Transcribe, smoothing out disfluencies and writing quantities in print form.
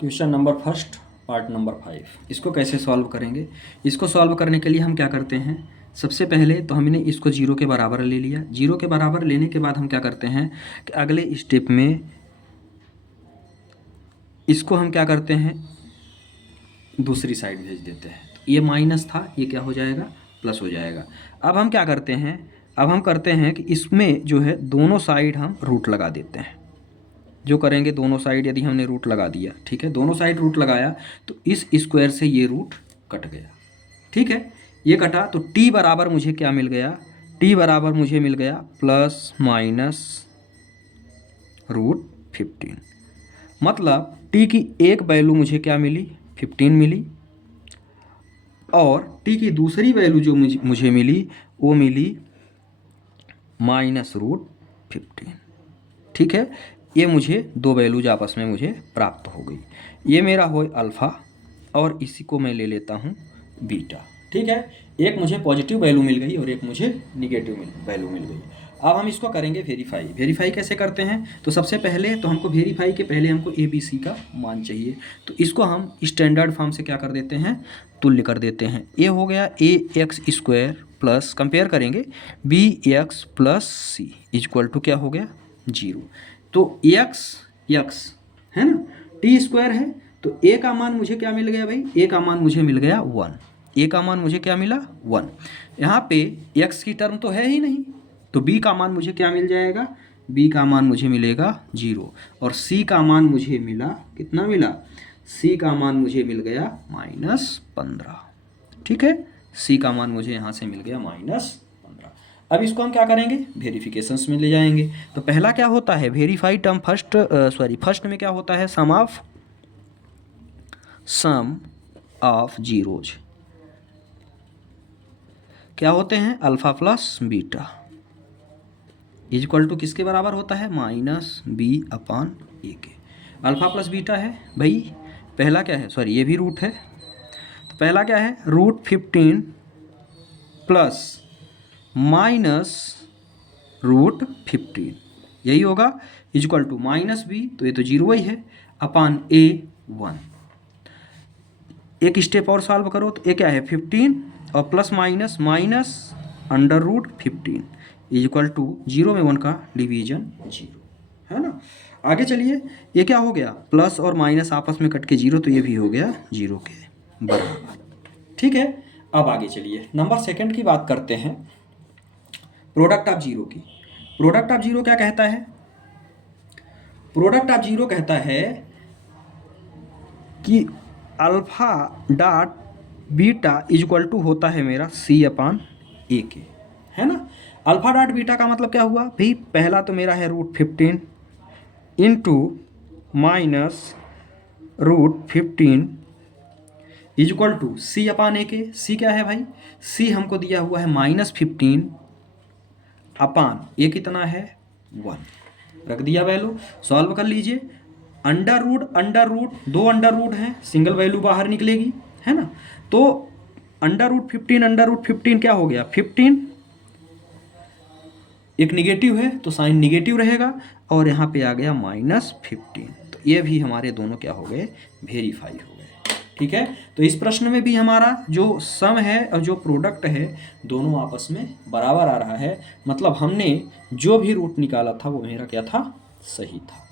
Question number first part number 5। इसको कैसे solve करेंगे? इसको सॉल्व करने के लिए हम क्या करते हैं, सबसे पहले तो हमने इसको जीरो के बराबर ले लिया। जीरो के बराबर लेने के बाद हम क्या करते हैं कि अगले स्टेप में इसको हम क्या करते हैं, दूसरी साइड भेज देते हैं। तो ये माइनस था, ये क्या हो जाएगा, प्लस हो जाएगा। अब हम क्या करते हैं, अब हम करते हैं कि इसमें जो है दोनों साइड हम रूट लगा देते हैं। जो करेंगे दोनों साइड, यदि हमने रूट लगा दिया, ठीक है, दोनों साइड रूट लगाया तो इस स्क्वायर से ये रूट कट गया। ठीक है, ये कटा तो t बराबर मुझे क्या मिल गया, t बराबर मुझे मिल गया प्लस माइनस √15। मतलब t की एक वैल्यू मुझे क्या मिली, 15 मिली, और t की दूसरी वैल्यू जो मुझे मिली वो मिली -√15। ठीक है, ये मुझे दो वैल्यूज आपस में मुझे प्राप्त हो गई। ये मेरा हो अल्फ़ा और इसी को मैं ले लेता हूँ बीटा। ठीक है, एक मुझे पॉजिटिव वैल्यू मिल गई और एक मुझे निगेटिव वैल्यू मिल गई। अब हम इसको करेंगे वेरीफाई। वेरीफाई कैसे करते हैं, तो सबसे पहले तो हमको वेरीफाई के पहले हमको ABC का मान चाहिए। तो इसको हम स्टैंडर्ड फॉर्म से क्या कर देते हैं, तुल्य कर देते हैं। ये हो गया AX² प्लस, कंपेयर करेंगे BX + C इक्वल टू क्या हो गया 0। तो x है ना, t² है, तो a का मान मुझे क्या मिल गया भाई, a का मान मुझे मिल गया 1। a का मान मुझे क्या मिला 1। यहाँ पे x की टर्म तो है ही नहीं, तो b का मान मुझे क्या मिल जाएगा, b का मान मुझे मिलेगा 0। और c का मान मुझे मिला, कितना मिला, c का मान मुझे मिल गया -15। ठीक है, c का मान मुझे यहाँ से मिल गया -15। अब इसको हम क्या करेंगे, वेरिफिकेशंस में ले जाएंगे। तो पहला क्या होता है, वेरीफाई टर्म फर्स्ट में क्या होता है, सम ऑफ जीरोज क्या होते हैं, alpha plus beta equal to किसके बराबर होता है, -b/a के। अल्फा प्लस बीटा है भाई, पहला क्या है, सॉरी ये भी रूट है, तो पहला क्या है √15 प्लस -√15 यही होगा, इक्वल टू -b, तो ये तो 0 ही है, अपान a1। एक स्टेप और सॉल्व करो तो ये क्या है 15 और प्लस माइनस -√15 इक्वल टू 0 में 1 का डिवीजन 0 है ना। आगे चलिए, ये क्या हो गया, प्लस और माइनस आपस में कट के 0, तो ये भी हो गया 0 के बराबर। ठीक है, अब आगे चलिए नंबर सेकंड की बात करते हैं, प्रोडक्ट ऑफ जीरो की। प्रोडक्ट ऑफ जीरो क्या कहता है, प्रोडक्ट ऑफ जीरो कहता है कि alpha dot beta equal to होता है मेरा C/A के, है ना। अल्फा डॉट बीटा का मतलब क्या हुआ भाई, पहला तो मेरा है √15 इंटू -√15 इक्वल टू C/A के। C क्या है भाई, C हमको दिया हुआ है -15 अपान ये कितना है 1, रख दिया वैल्यू। सॉल्व कर लीजिए, अंडर रूट दो अंडर रूट हैं, सिंगल वैल्यू बाहर निकलेगी, है ना। तो √15 क्या हो गया 15, एक निगेटिव है तो साइन निगेटिव रहेगा, और यहाँ पे आ गया -15। तो ये भी हमारे दोनों क्या हो गए, वेरीफाई हो गए। ठीक है, तो इस प्रश्न में भी हमारा जो सम है और जो प्रोडक्ट है दोनों आपस में बराबर आ रहा है। मतलब हमने जो भी रूट निकाला था वो मेरा क्या था, सही था।